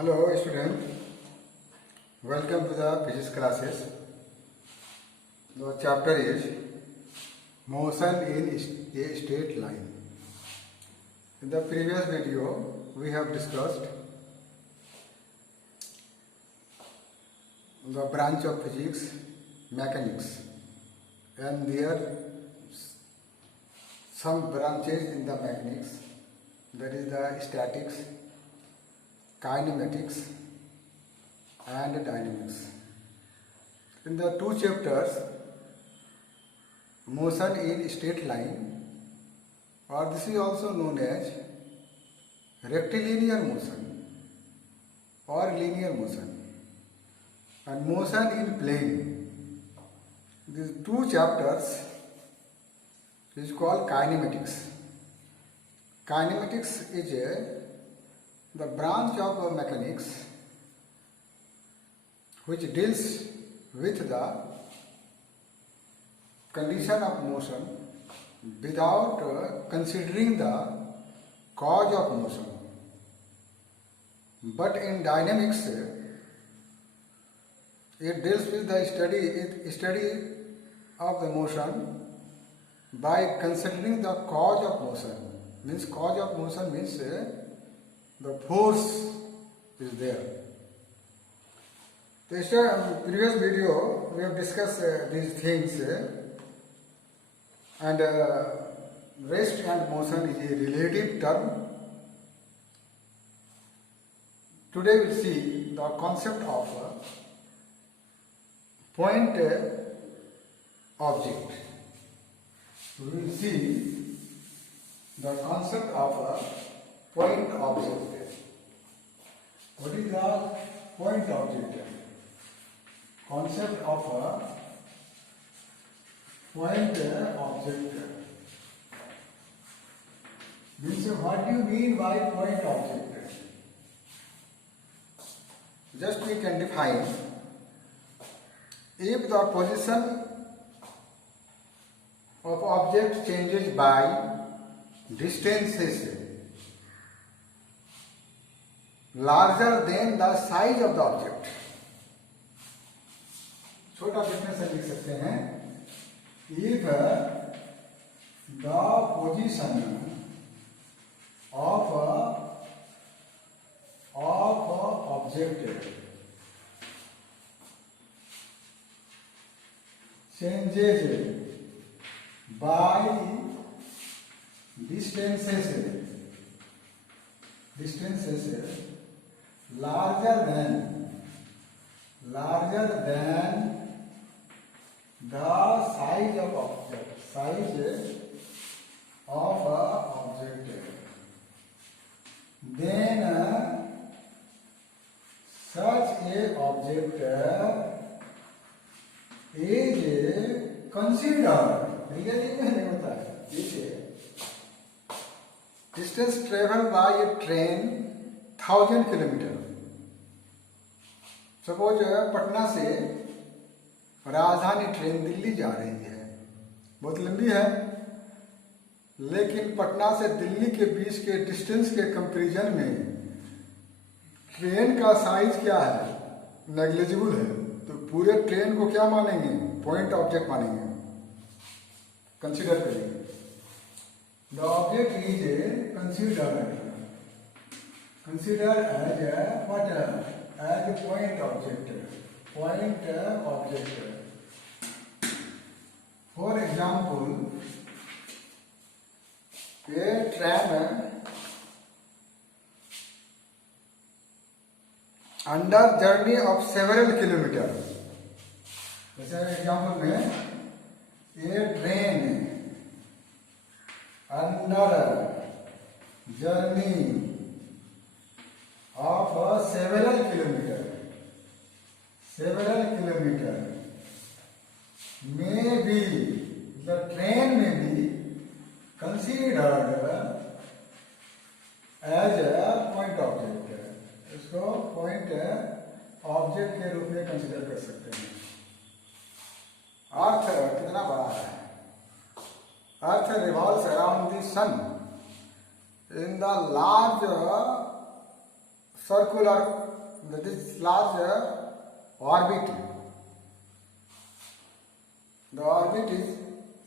Hello student, welcome to the physics classes. The chapter is motion in a straight line. In the previous video we have discussed the branch of physics, mechanics, and there some branches in the mechanics, that is the statics, kinematics and dynamics. In the two chapters, motion in straight line, or this is also known as rectilinear motion or linear motion, and motion in plane. These two chapters is called kinematics. Kinematics is the branch of mechanics which deals with the condition of motion without considering the cause of motion. But in dynamics, it deals with the study of the motion by considering the cause of motion. Means cause of motion means the force is there. In the previous video we have discussed these things, and rest and motion is a relative term. Today we will see the concept of point object. We will see the concept of point object. What is the point object? Concept of a point object. Means what do you mean by point object? Just we can define, if the position of object changes by distances larger than the size of the object. छोटा difference लिख सकते हैं, if the position of object changes by distances larger than the size of object, then such a object is considered, really में नहीं होता है, देखिए, distance traveled by a train 1000 kilometre. Suppose Patna से राजधानी ट्रेन दिल्ली जा रही है, बहुत लंबी है, लेकिन पटना से दिल्ली के बीच के डिस्टेंस के कंपैरिजन में ट्रेन का साइज क्या है, नेग्लिजिबल है. तो पूरे ट्रेन को क्या मानेंगे, पॉइंट ऑब्जेक्ट मानेंगे, कंसीडर करेंगे. The object is considered as a what? As a point object. For example, a train under journey of several kilometers. जैसे एग्जाम्पल में, a train under journey of several kilometers may be, the train may be considered as a point object. इसको point object के रूप में consider कर सकते हैं. अर्थ कितना बड़ा है, अर्थ revolves around the sun in the large circular this large orbit. The orbit is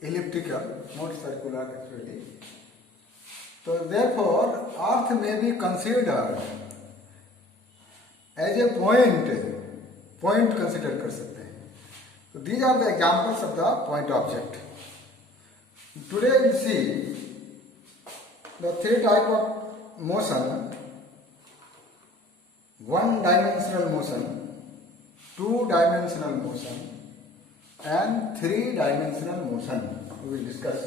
elliptical, not circular actually. So therefore, Earth may be considered as a point consider कर सकते हैं. So these are the examples of the point object. Today we will see the three type of motion: one-dimensional motion, two-dimensional motion, and three-dimensional motion. We will discuss.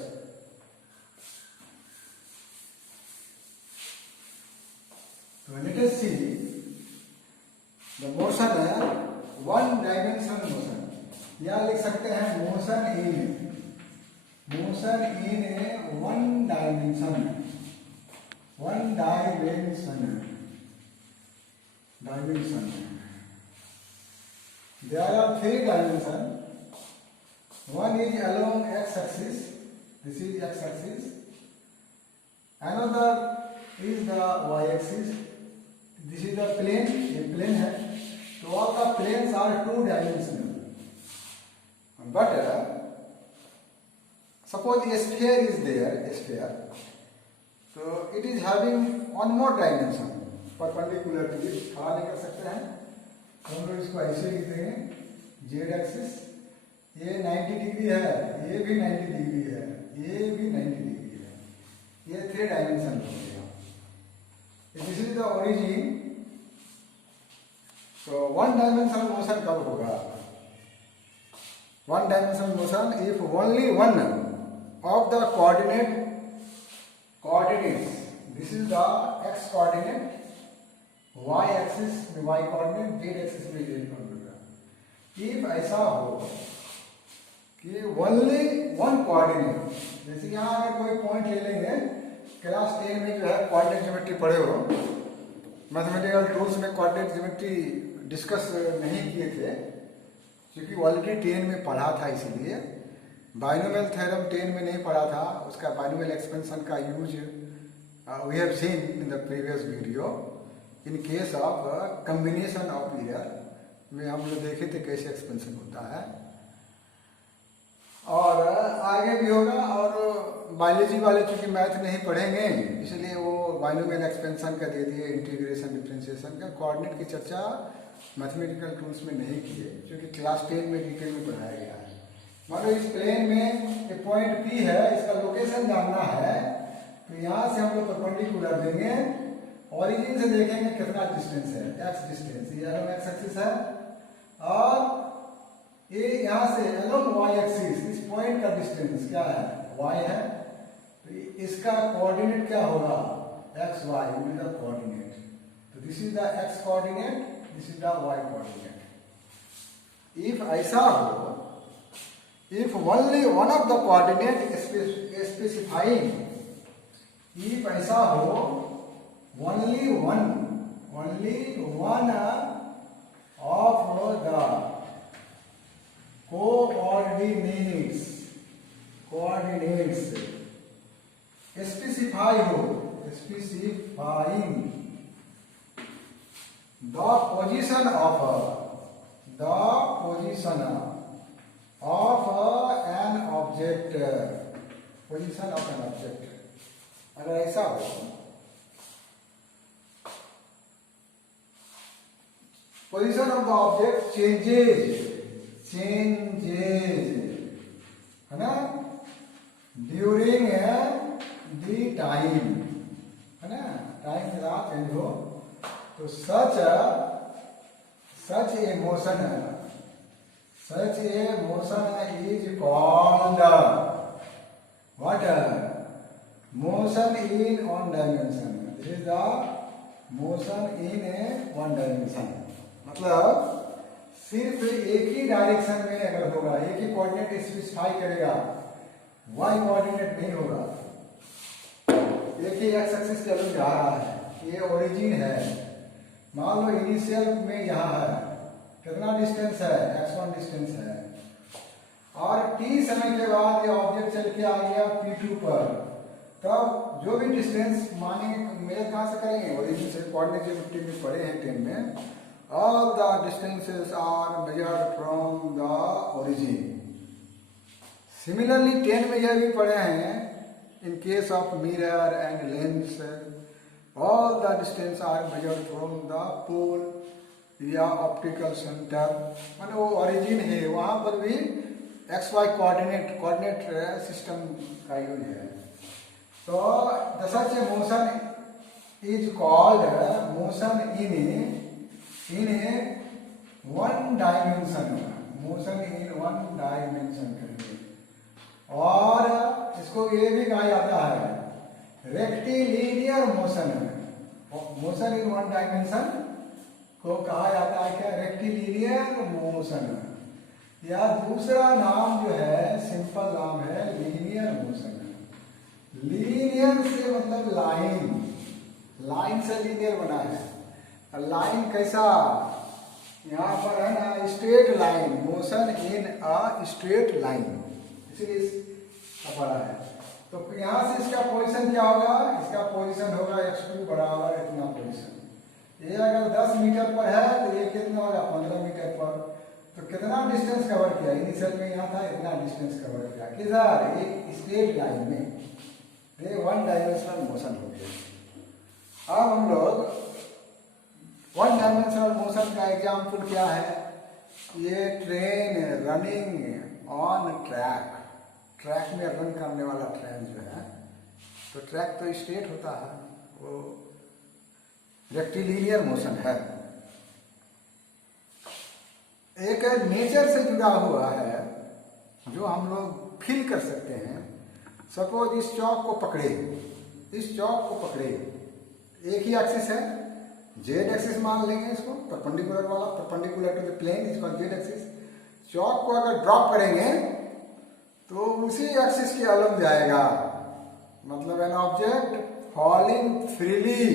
So let us see the motion है one-dimensional motion. यहाँ लिख सकते हैं motion in a one dimension. There are three dimensions. One is along x-axis. This is x-axis. Another is the y-axis. This is the plane. A plane है. So all the planes are two-dimensional. But suppose a sphere is there, so it is having one more dimension perpendicular to it. खड़ा नहीं कर सकते हैं, हम लोग इसको ऐसे लिखते हैं z एक्सिस. ये 90 डिग्री है, ये भी 90 डिग्री है, ये भी 90 डिग्री है. ये थ्री डायमेंशन हो गया. This is the origin. तो वन डायमेंशनल मोशन कब होगा? One dimensional motion if only one of the coordinates, this is the x coordinate, y axis में y coordinate, z axis में z coordinate. If ऐसा हो कि only one coordinate, जैसे यहाँ अगर कोई पॉइंट ले लेंगे, क्लास 10 में जो है कोऑर्डिनेट ज्योमेट्री पढ़े हो, मैथमेटिकल टूल्स में कोऑर्डिनेट ज्योमेट्री डिस्कस नहीं किए थे क्योंकि ऑलरेडी 10 में पढ़ा था. इसलिए बाइनोमियल थ्योरम 10 में नहीं पढ़ा था. उसका बाइनोमियल एक्सपेंशन का use we have seen in the previous video. In case of combination of year में हम लोग देखे थे कैसे एक्सपेंशन होता है, और आगे भी होगा. और बायोलॉजी वाले चूंकि मैथ नहीं पढ़ेंगे इसलिए वो बाइनोमियल एक्सपेंशन का दे दिए, इंटीग्रेशन डिफरेंशिएशन का. कोऑर्डिनेट की चर्चा मैथमेटिकल टूल्स में नहीं किए क्योंकि क्लास 10 में डिटेल में पढ़ाया गया है. मान लो इस प्लेन में एक पॉइंट P है, इसका लोकेशन जानना है, तो यहाँ से हम लोग परपेंडिकुलर देंगे, ओरिजिन से देखेंगे कितना डिस्टेंस है, x डिस्टेंस. ये अलोंग x एक्सिस है, और ये यहाँ से अलोंग y एक्सिस, इस पॉइंट का डिस्टेंस क्या है? y है. तो इसका कोऑर्डिनेट क्या होगा? x y will the coordinate. तो this is the x coordinate, this is the y coordinate. If ऐसा हो, if only one of the coordinate specifying, if ऐसा हो only one of the coordinates specifying the position of an object, अगर ऐसा हो, position of the object changes, है ना, during the time, है ना, टाइम के साथ चेंज हो, तो such a motion is called what? Motion in one dimension. This is the motion in a one dimension. मतलब सिर्फ एक ही डायरेक्शन में अगर होगा, एक ही कोऑर्डिनेट स्पेसिफाई करेगा, y कोऑर्डिनेट नहीं होगा. एक ही x एक्सिस से अलग जा रहा है, ये ओरिजिन है. मान लो इनिशियल में यहाँ है, कितना डिस्टेंस है? x1 डिस्टेंस है, और t समय के बाद ये ऑब्जेक्ट चल के आ गया P2 पर, तब जो भी डिस्टेंस मानेंगे, मेजर कहाँ से करेंगे? ओरिजिन से. कोऑर्डिनेट ज्योमेट्री में पढ़े हैं 10 में, all the distances are measured from the origin. Similarly 10 में यह भी पढ़े हैं, in case of mirror and lens all the distance are measured from the pole या ऑप्टिकल सेंटर, माने वो ओरिजिन है, वहां पर भी एक्स वाई कोऑर्डिनेट सिस्टम का यूज है. तो such motion is called motion in one dimension, motion in one dimension करेंगे. और इसको ये भी कहा जाता है rectilinear motion. Motion in one dimension को कहा जाता है क्या, रेक्टिलिनियर मोशन. या दूसरा नाम जो है, सिंपल नाम है लीनियर मोशन. लीनियर से मतलब लाइन से लीनियर बना है. लाइन कैसा, यहाँ पर है ना straight line, motion in a straight line, इसलिए पढ़ा है. तो यहाँ से इसका पोजीशन क्या होगा, इसका पोजीशन होगा x2 बराबर इतना पोजीशन. ये अगर 10 मीटर पर है तो ये कितना होगा 15 मीटर पर. तो कितना डिस्टेंस कवर किया, इनिशियल में यहाँ था इतना डिस्टेंस कवर किया किधर, एक स्ट्रेट लाइन में. ये वन डायमेंशनल मोशन हो गया. अब हम लोग वन डायमेंशनल मोशन का एग्जाम्पल क्या है, ये train running on track. Track में रन करने वाला ट्रेन जो है, तो ट्रैक तो स्ट्रेट होता है, वो रेक्टिलिनियर मोशन है. एक नेचर से जुड़ा हुआ है जो हम लोग फील कर सकते हैं. सपोज इस चौक को पकड़े, एक ही एक्सिस है, जेड एक्सिस मान लेंगे इसको, परपेंडिकुलर वाला, परपेंडिकुलर टू द प्लेन, इसको जेड एक्सिस. चौक को अगर ड्रॉप करेंगे तो उसी एक्सिस के अलग जाएगा. मतलब an object falling freely,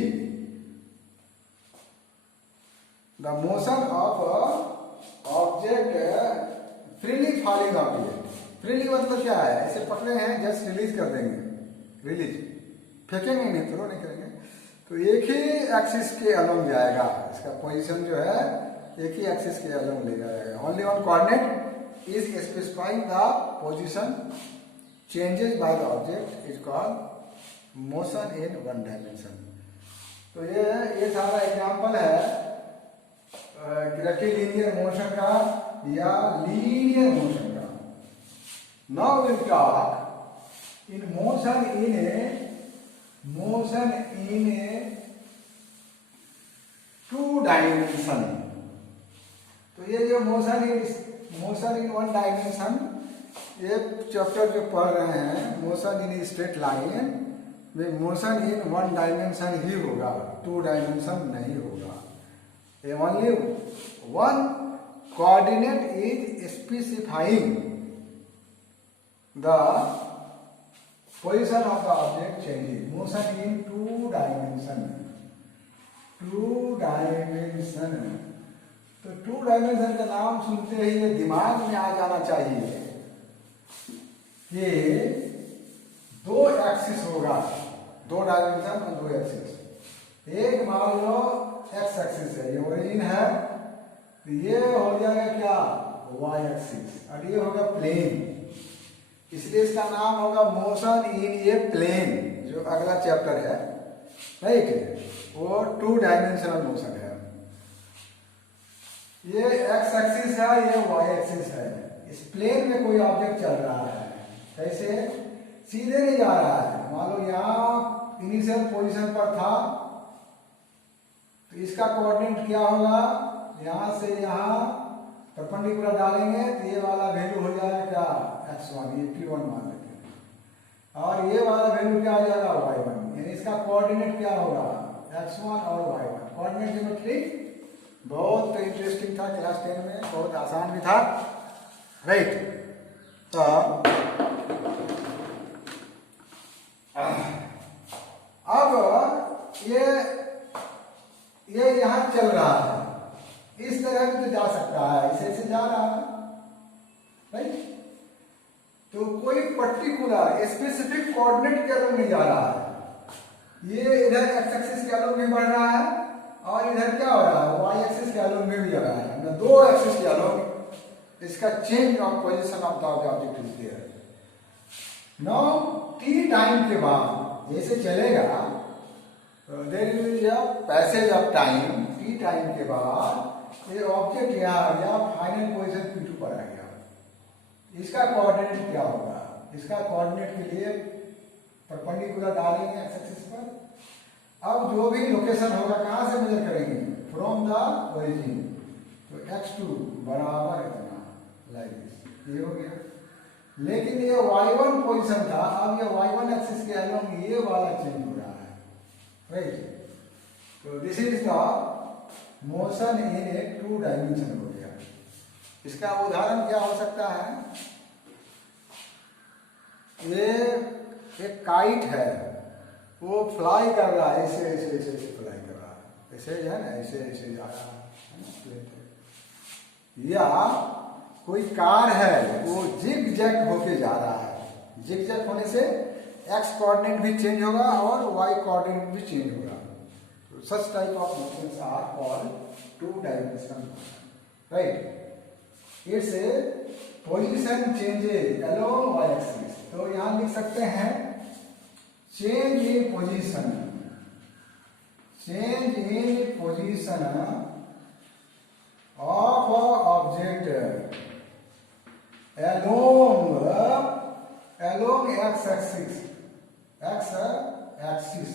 the motion of object freely falling object. Freely मतलब क्या है, ऐसे पकड़े हैं जस्ट रिलीज कर देंगे, रिलीज फेंकेंगे नहीं, थ्रो नहीं करेंगे, तो एक ही एक्सिस के अलग जाएगा. इसका पोजीशन जो है एक ही एक्सिस के अलग ले जाएगा. Only one coordinate is specifying the position changes by the object is called motion in one dimension. तो ये सारा एग्जांपल है रेक्टिलिनियर मोशन का या लीनियर मोशन का. Now will talk in motion in two dimension. तो ये जो मोशन इन वन डायमेंशन, ये चैप्टर जो पढ़ रहे हैं, मोशन इन स्ट्रेट लाइन में मोशन इन वन डायमेंशन ही होगा, टू डायमेंशन नहीं होगा. ये only one coordinate is specifying the position of the object changing. Motion in two dimension. तो टू डायमेंशन का नाम सुनते ही ये दिमाग में आ जाना चाहिए कि दो एक्सिस होगा, दो डायमेंशन और दो एक्सिस. एक मान लो एक्स एक्सिस है, ये ओरिजिन है, तो ये हो जाएगा क्या वाई एक्सिस, और ये होगा प्लेन. इसलिए इसका नाम होगा मोशन इन ये प्लेन. जो अगला चैप्टर है राइट, वो टू डायमेंशनल मोशन है. ये एक्स एक्सिस है, ये वाई एक्सिस है. इस प्लेन में कोई ऑब्जेक्ट चल रहा है, कैसे, सीधे नहीं जा रहा है. मान लो यहाँ इनिशियल पोजीशन पर था, तो इसका कोऑर्डिनेट क्या होगा, यहाँ से यहाँ परपेंडिकुलर डालेंगे तो ये वाला वैल्यू हो जाएगा क्या x1, ये p1 मान लेते हैं, और ये वाला वैल्यू क्या हो जाएगा y1. यानी इसका कोऑर्डिनेट क्या होगा x1 और y1. कोऑर्डिनेट ज्योमेट्री बहुत इंटरेस्टिंग था क्लास 10 में, बहुत आसान भी था राइट. तो अब ये यहाँ चल रहा है, इस तरह भी तो जा सकता है, इसे जा रहा है राइट. तो कोई पर्टिकुलर स्पेसिफिक कोऑर्डिनेट के अलग नहीं जा रहा है. ये इधर एक्स एक्सिस के अलग नहीं बढ़ रहा है, और इधर क्या हो रहा है, वाई एक्सिस के अलोंग में भी जा रहा है, ना दो एक्सिस के अलोंग इसका change of position of the object is there. Now t time के बाद जैसे चलेगा, there is a passage of time, t time के बाद ये ऑब्जेक्ट यहाँ आ गया, फाइनल पोजीशन P2 पर आ गया। इसका कोऑर्डिनेट क्या होगा, इसका कोऑर्डिनेट के लिए परपेंडिकुलर डालेंगे एक्स एक्सिस पर। अब जो भी लोकेशन होगा कहाँ से मेजर करेंगे, फ्रॉम द ओरिजिन, तो x2 बराबर इतना, लाइक दिस, ये हो गया। लेकिन ये y1 पोजीशन था, अब ये y1 एक्सिस के अलोंग ये वाला चेंज हो रहा है, राइट। तो this is the motion in a two dimension हो गया। इसका उदाहरण क्या हो सकता है, ये एक काइट है, वो फ्लाई कर रहा है, ऐसे ऐसे ऐसे ऐसे फ्लाई कर रहा है, ऐसे है ना, ऐसे ऐसे जा रहा है ना। या कोई कार है, वो जिग जैग होके जा रहा है, जिग जैग होने से एक्स कोऑर्डिनेट भी चेंज होगा और वाई कोऑर्डिनेट भी चेंज होगा। तो such type of motions are called two dimensional motion, right. It's a position changes along y axis. तो यहां लिख सकते हैं change in position, change in position of object along x axis, x axis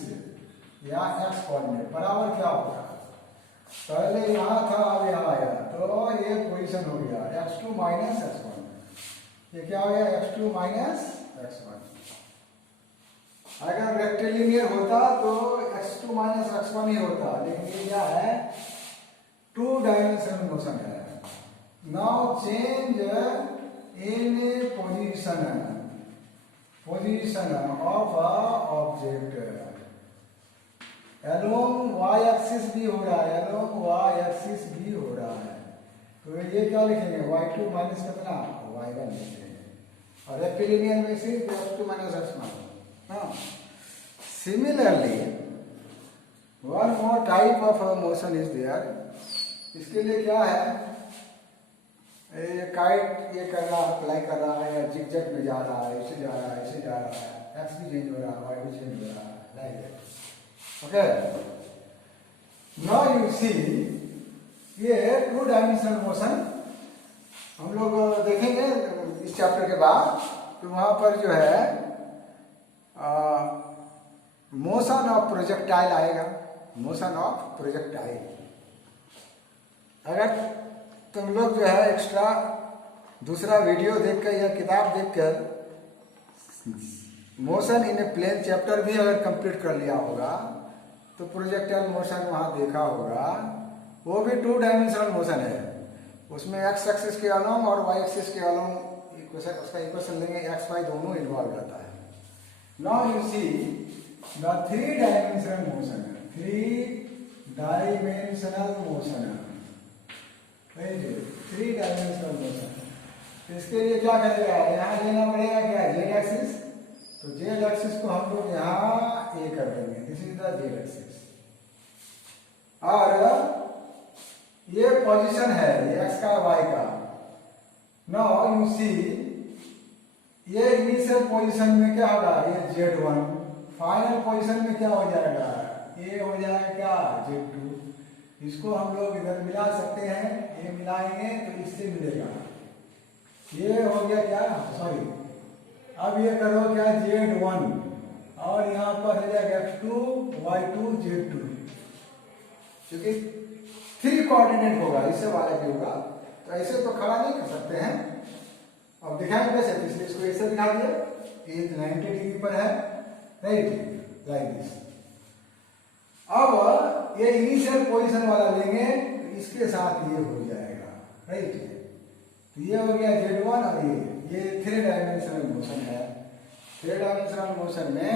या x coordinate बराबर क्या होगा, पहले यहां था अब यहां आया, तो ये पोजीशन हो गया x2 माइनस x1, ये क्या हो गया x2 माइनस x1। अगर रेक्टिलिनियर होता तो x2 माइनस x1 ही होता, लेकिन ये क्या है, टू डायमेंशनल मोशन है। Now change in position of object along y axis भी हो रहा है, अलोंग वाई एक्सिस भी हो रहा है। तो ये क्या लिखेंगे, y2 माइनस कितना, y1 लिखेंगे, और रेक्टिलिनियर में सिर्फ x2 माइनस x1। हाँ, similarly one more type of motion is there. इसके लिए क्या है, ये काइट ये कर रहा है, फ्लाई कर रहा है, या जिग जैग में जा रहा है, ऐसे जा रहा है, ऐसे जा रहा है, एक्स भी चेंज हो रहा है, वाई भी चेंज हो रहा है, like that. Okay, now you see ये टू डायमेंशनल मोशन हम लोग देखेंगे इस चैप्टर के बाद। तो वहां पर जो है मोशन ऑफ प्रोजेक्टाइल आएगा, मोशन ऑफ प्रोजेक्टाइल। अगर तुम लोग जो है एक्स्ट्रा दूसरा वीडियो देखकर या किताब देखकर motion in a plane chapter भी अगर कंप्लीट कर लिया होगा, तो प्रोजेक्टाइल मोशन वहां देखा होगा, वो भी टू डायमेंशनल मोशन है। उसमें एक्स एक्सिस के अलोंग और वाई एक्सिस के अलोंग उसका इक्वेशन लेंगे, एक्स वाई दोनों इन्वॉल्व रहता है। Now you see the three dimensional motion, three dimensional motion, three dimensional motion. इसके लिए क्या करेगा, यहाँ लेना पड़ेगा क्या, जेड एक्सिस। तो जेड एक्सिस को हम लोग यहाँ ए कर देंगे, this is the Z axis. और ये पोजीशन है एक्स का वाई का। नाउ यू सी ये इनिशियल पोजीशन में क्या होगा, ये Z1, फाइनल पोजीशन में क्या हो जाएगा, ये हो जाएगा क्या, Z2। इसको हम लोग इधर मिला सकते हैं, ये मिलाएंगे तो इससे मिलेगा, ये हो गया क्या, सॉरी अब ये करो क्या, Z1 और यहाँ पर हो जाएगा X2 Y2 Z2, क्योंकि थ्री कोऑर्डिनेट होगा, इससे वाला भी होगा। तो ऐसे तो खड़ा नहीं कर सकते हैं। अब दिखाएंगे कैसे, इसलिए इसको ऐसे दिखा दिया, ये 90 डिग्री पर है, राइट, लाइक दिस। अब ये इनिशियल पोजीशन वाला लेंगे तो इसके साथ ये हो जाएगा, राइट। तो ये हो गया Z1 और ये थ्री डायमेंशनल मोशन है। थ्री डायमेंशनल मोशन में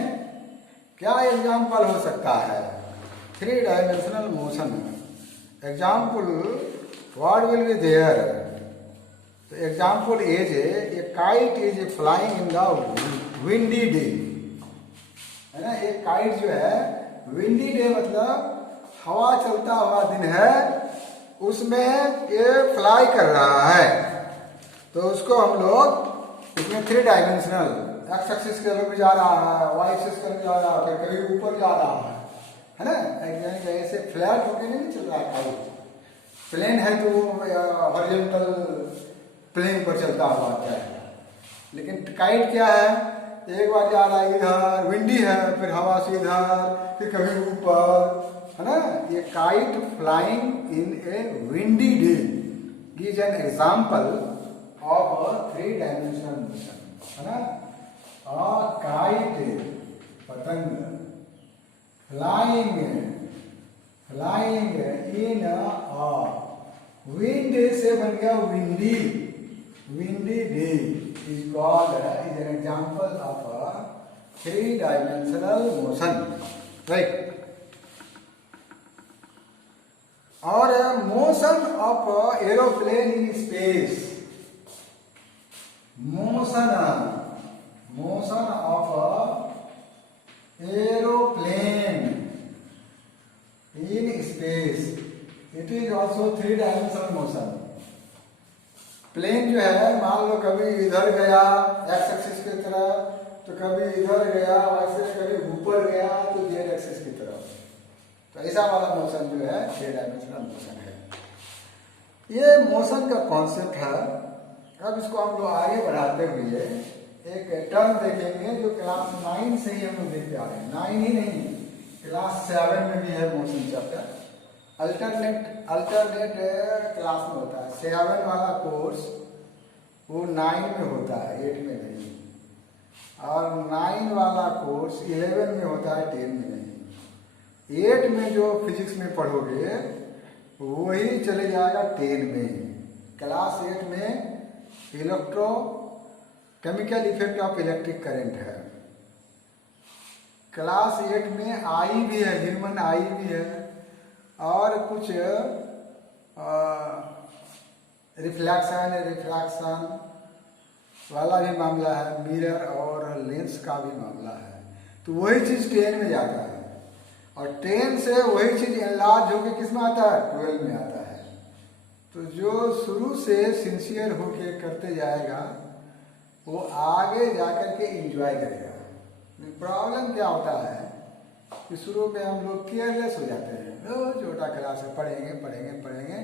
क्या एग्जाम्पल हो सकता है, three dimensional motion example what will be there. तो example is a kite is flying in the windy day, है ना। एक काइट जो है विंडी डे मतलब हवा चलता हुआ दिन है, उसमें ये फ्लाई कर रहा है, तो उसको हम लोग इसमें 3 डायमेंशनल एक्स एक्सिस के तरफ भी जा रहा है, वाई एक्सिस की तरफ जा रहा है, कभी ऊपर जा रहा है ना। ऐसे फ्लैट होके नहीं चल रहा है। प्लेन है तो हॉरिजॉन्टल प्लेन पर चलता हुआ आता है, लेकिन काइट क्या है, एक बार जा रहा है इधर, विंडी है, फिर हवा से इधर, फिर कभी ऊपर, है ना। ये kite flying in A windy day gives an example of a 3 dimensional motion, है ना। काइट पतंग फ्लाइंग इन अ विंड से बन गया windy, windy day is called is an example of a 3 dimensional motion, right. और motion of aeroplane in space, motion of aeroplane in space, it is also 3 dimensional motion. Plane जो है, मान लो कभी इधर गया एक्स एक्सिस की तरफ, तो कभी इधर गया, वैसे कभी ऊपर गया तो जेड एक्सिस की तरफ, तो ऐसा वाला मोशन जो है 3 डायमेंशनल मोशन है। ये मोशन का कॉन्सेप्ट है। अब इसको हम लोग आगे बढ़ाते हुए एक टर्म देखेंगे जो क्लास 9 से ही हम लोग देखते आ रहे हैं, 9 ही नहीं, क्लास 7 में भी है मोशन चैप्टर। अल्टरनेट क्लास में होता है। 7 वाला कोर्स वो 9 में होता है, 8 में नहीं, और 9 वाला कोर्स 11 में होता है, 10 में नहीं। 8 में जो फिजिक्स में पढ़ोगे वही चले जाएगा 10 में। क्लास 8 में electro chemical effect of electric current है। क्लास 8 में आई भी है, ह्यूमन आई भी है, और कुछ रिफ्लेक्शन वाला भी मामला है, मिरर और लेंस का भी मामला है। तो वही चीज 10 में जाता है, और 10 से वही चीज एनलार्ज होके किस में आता है, 12 में आता है। तो जो शुरू से सिंसियर होके करते जाएगा वो आगे जाकर के एंजॉय करेगा। प्रॉब्लम क्या होता है कि शुरू में हम लोग केयरलेस हो जाते हैं, छोटा क्लास है, पढ़ेंगे,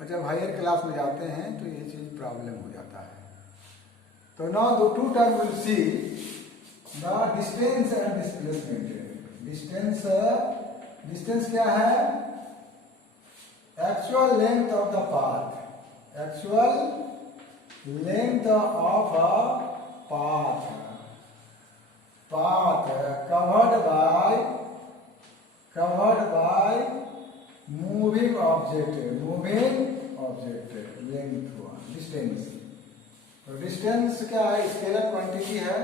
और जब हायर क्लास में जाते हैं तो ये चीज प्रॉब्लम हो जाता है। तो now the 2 term will see the distance and displacement. Distance क्या है, actual length of the path, actual length of a path covered by moving object length हुआ, डिस्टेंस। तो डिस्टेंस क्या है, स्केलर क्वांटिटी है।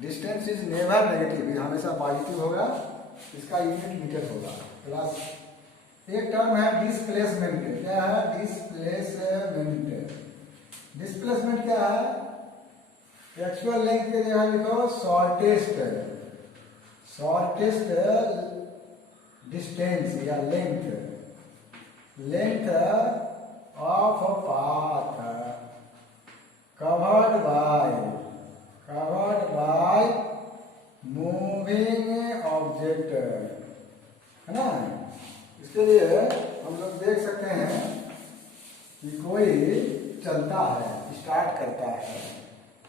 डिस्टेंस इज नेवर नेगेटिव, ये हमेशा positive होगा, इसका यूनिट मीटर होगा। प्लस एक टर्म है डिस्प्लेसमेंट। क्या है, डिस्प्लेसमेंट क्या है, एक्चुअल लेंथ के जगह लिखो शॉर्टेस्ट डिस्टेंस या length of a path covered by moving object, है ना। इसके लिए हम लोग देख सकते हैं कि कोई चलता है, स्टार्ट करता है,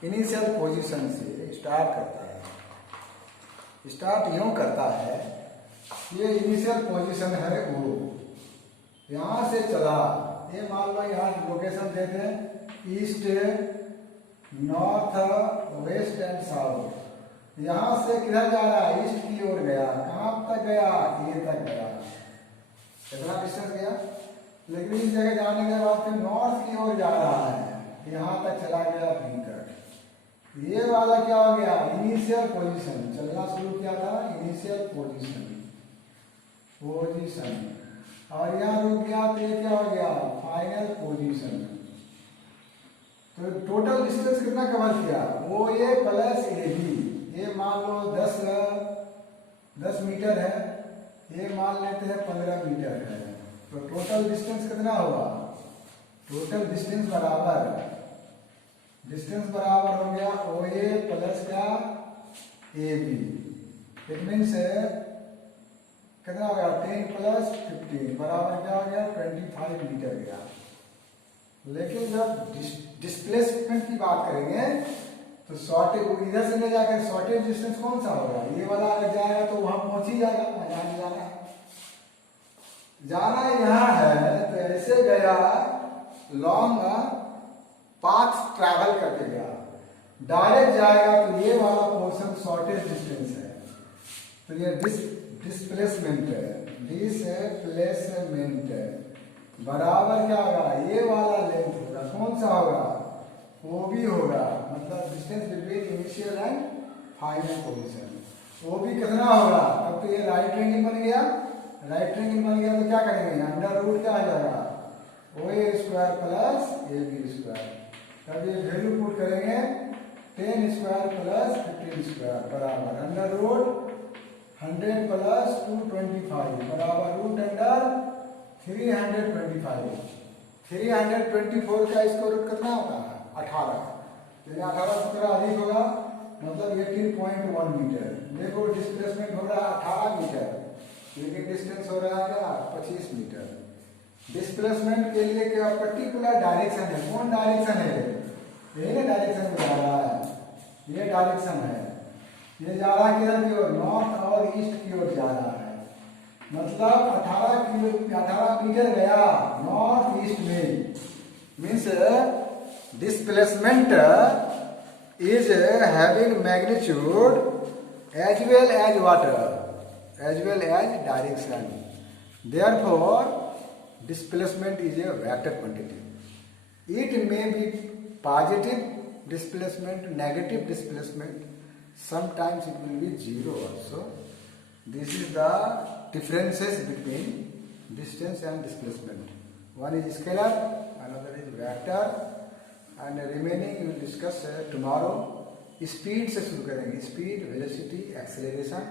इनिशियल पोजीशन से स्टार्ट करता है, स्टार्ट यूं करता है, ये इनिशियल पोजीशन है वो, यहां से चला, ये मान लो यहाँ लोकेशन देते हैं east, north, west and south. यहां से किधर जा रहा है, ईस्ट की ओर गया, कहां तक गया, ये तक गया, कितना डिस्टेंस गया। लेकिन इस जगह जाने के बाद फिर नॉर्थ की ओर जा रहा है, यहां तक चला गया भी तक। ये वाला क्या हो गया, इनिशियल पोजीशन, चलना शुरू किया था, इनिशियल पोजीशन, और यहाँ रुक गया तो ये क्या हो गया, फाइनल पोजीशन। तो टोटल डिस्टेंस कितना कवर किया, वो ये प्लस ए बी, ये मान लो 10 मीटर है, ये मान लेते हैं 15 मीटर है, तो टोटल डिस्टेंस कितना होगा? टोटल डिस्टेंस बराबर हो गया OA प्लस क्या AB। इट मीन्स कितना हो गया 10 प्लस 15 बराबर क्या हो गया 25 मीटर गया। लेकिन जब डिस्प्लेसमेंट की बात करेंगे तो शॉर्टेज इधर से ले जाकर शॉर्टेज डिस्टेंस कौन सा होगा? ये वाला अगर जाएगा तो वहां पहुंच ही जाएगा। जाना यहाँ है तो ऐसे गया, लॉन्ग पाथ ट्रैवल करके गया, डायरेक्ट जाएगा तो ये वाला पोर्शन शॉर्टेज डिस्टेंस है, तो ये डिस्प्लेसमेंट बराबर क्या होगा? ये वाला लेंथ होगा, कौन सा होगा? OB होगा, मतलब distance between initial and final position. OB कितना होगा? अब तो ये राइट ट्रायंगल बन गया, तो क्या करेंगे? अंडर रूट क्या आ जाएगा? OA square plus AB square. तब ये वैल्यू पुट करेंगे 10 स्क्वायर प्लस 15 स्क्वायर बराबर अंडर रूट 100 प्लस 225 बराबर रूट अंडर 325। 324 का स्क्वायर रूट कितना होता है? 18। यानी 18 से थोड़ा अधिक होगा, मतलब 18.1 मीटर। देखो डिस्प्लेसमेंट हो रहा है 18 मीटर, लेकिन डिस्टेंस हो रहा है क्या 25 मीटर। डिस्प्लेसमेंट के लिए क्या पर्टिकुलर डायरेक्शन है? कौन डायरेक्शन है? यही ना डायरेक्शन में जा रहा है, ये डायरेक्शन है। ये जा रहा है किधर की ओर? नॉर्थ और ईस्ट की ओर जा रहा है। मतलब 18 मीटर गया नॉर्थ ईस्ट में। Means displacement is having magnitude as well as water, as well as direction. Therefore displacement is a vector quantity. It may be positive displacement, negative displacement, sometimes it will be zero also. This is the differences between distance and displacement. One is scalar, another is vector, and remaining we will discuss tomorrow. Speed से शुरू करेंगे, speed, velocity, acceleration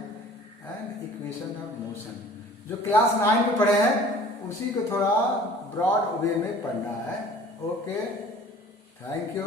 and equation of motion. जो class 9 में पढ़े हैं उसी को थोड़ा ब्रॉड वे में पढ़ना है। Okay, thank you.